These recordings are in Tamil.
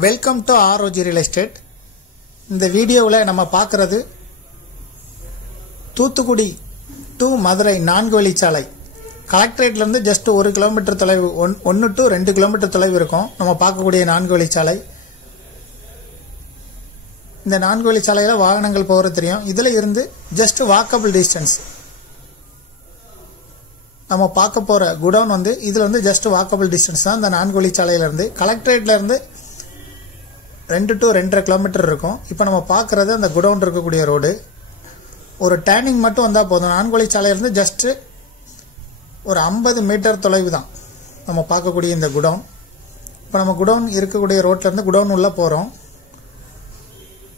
Welcome to ROG real estate. இந்த வீடியோவில் நம்ம பார்க்கறது தூத்துக்குடி டு மதுரை 4 வழிச்சாலை. கலெக்டரேட்லேருந்து ஜஸ்ட் 1 கிலோமீட்டர் தொலைவு, 1 to 2 கிலோமீட்டர் தொலைவு இருக்கும் நம்ம பார்க்கக்கூடிய 4 வழிச்சாலை. இந்த 4 வழிச்சாலையில் வாகனங்கள் போகிறது தெரியும். இதில் இருந்து ஜஸ்ட் வாக்கபிள் டிஸ்டன்ஸ் நம்ம பார்க்க போகிற குடவுன் வந்து இதில் வந்து ஜஸ்ட் வாக்கபிள் டிஸ்டன்ஸ் தான். இந்த 4 வழிச்சாலையிலேருந்து கலெக்டரேட்லேருந்து 2 to 2.5 கிலோமீட்டர் இருக்கும். இப்போ நம்ம பார்க்குறது அந்த குடவுன் இருக்கக்கூடிய ரோடு. ஒரு டேர்னிங் மட்டும் வந்தால் போதும். 4 வழிச்சாலையிலேருந்து ஜஸ்ட்டு ஒரு 50 மீட்டர் தொலைவு தான் நம்ம பார்க்கக்கூடிய இந்த குடவுன். இப்போ நம்ம குடவுன் இருக்கக்கூடிய ரோட்லேருந்து குடவுன் உள்ளே போகிறோம்.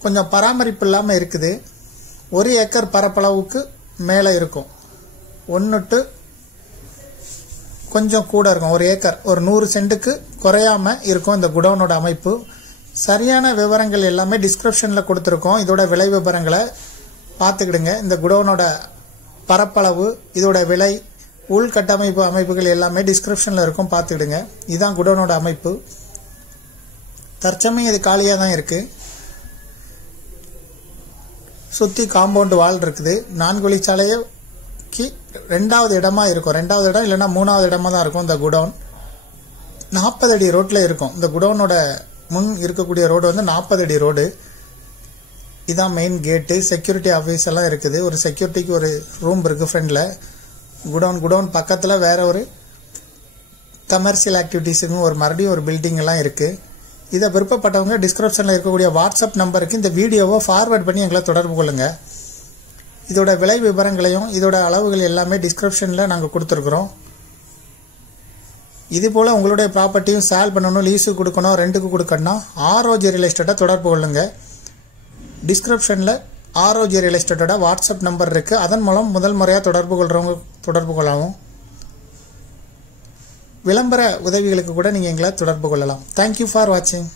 கொஞ்சம் பராமரிப்பு இல்லாமல் இருக்குது. 1 ஏக்கர் பரப்பளவுக்கு மேலே இருக்கும். 1 to கொஞ்சம் கூட இருக்கும். 1 ஏக்கர், ஒரு 100 சென்ட்டுக்கு குறையாமல் இருக்கும் இந்த குடவுனோட அமைப்பு. சரியான விவரங்கள் எல்லாமே டிஸ்கிரிப்ஷனில் கொடுத்துருக்கோம். இதோட விலை விவரங்களை பார்த்துக்கிடுங்க. இந்த குடவுனோட பரப்பளவு, இதோட விலை, உள்கட்டமைப்பு அமைப்புகள் எல்லாமே டிஸ்கிரிப்ஷனில் இருக்கும், பார்த்துக்கிடுங்க. இதுதான் குடவுனோட அமைப்பு. தற்சமயம் இது காலியாக தான் இருக்குது. சுற்றி காம்பவுண்ட் வால் இருக்குது. 4 வழிச்சாலைக்கு 2வது இடமா இருக்கும். 2வது இடம் இல்லைன்னா 3வது இடமா தான் இருக்கும். இந்த குடவுன் 40 அடி ரோட்டில் இருக்கும். இந்த குடவுனோட முன் இருக்கக்கூடிய ரோடு வந்து 40 அடி ரோடு. இதான் மெயின் கேட்டு. செக்யூரிட்டி ஆஃபீஸ் எல்லாம் இருக்குது. ஒரு செக்யூரிட்டிக்கு ஒரு ரூம் இருக்குது ஃப்ரெண்டில். குடவுன் பக்கத்தில் வேற ஒரு கமர்ஷியல் ஆக்டிவிட்டீஸுக்கும் மறுபடியும் ஒரு பில்டிங் எல்லாம் இருக்குது. இதை விருப்பப்பட்டவங்க டிஸ்கிரிப்ஷனில் இருக்கக்கூடிய வாட்ஸ்அப் நம்பருக்கு இந்த வீடியோவை ஃபார்வர்ட் பண்ணி எங்களை தொடர்பு கொள்ளுங்க. இதோட விலை விவரங்களையும் இதோட அளவுகள் எல்லாமே டிஸ்கிரிப்ஷனில் நாங்கள் கொடுத்துருக்குறோம். இதுபோல் உங்களுடைய ப்ராப்பர்ட்டியும் சேல் பண்ணணும், லீஸுக்கு கொடுக்கணும், ரெண்டுக்கு கொடுக்கணும்னா ROG ரியல் எஸ்டேட்டை தொடர்பு கொள்ளுங்க. டிஸ்கிரிப்ஷனில் ROG ரியல் எஸ்டேட்டோட வாட்ஸ்அப் நம்பர் இருக்குது. அதன் மூலம் முதல் முறையாக தொடர்பு கொள்கிறவங்க தொடர்பு கொள்ளவும். விளம்பர உதவிகளுக்கு கூட நீங்கள் எங்களை தொடர்பு கொள்ளலாம். தேங்க்யூ ஃபார் வாட்சிங்.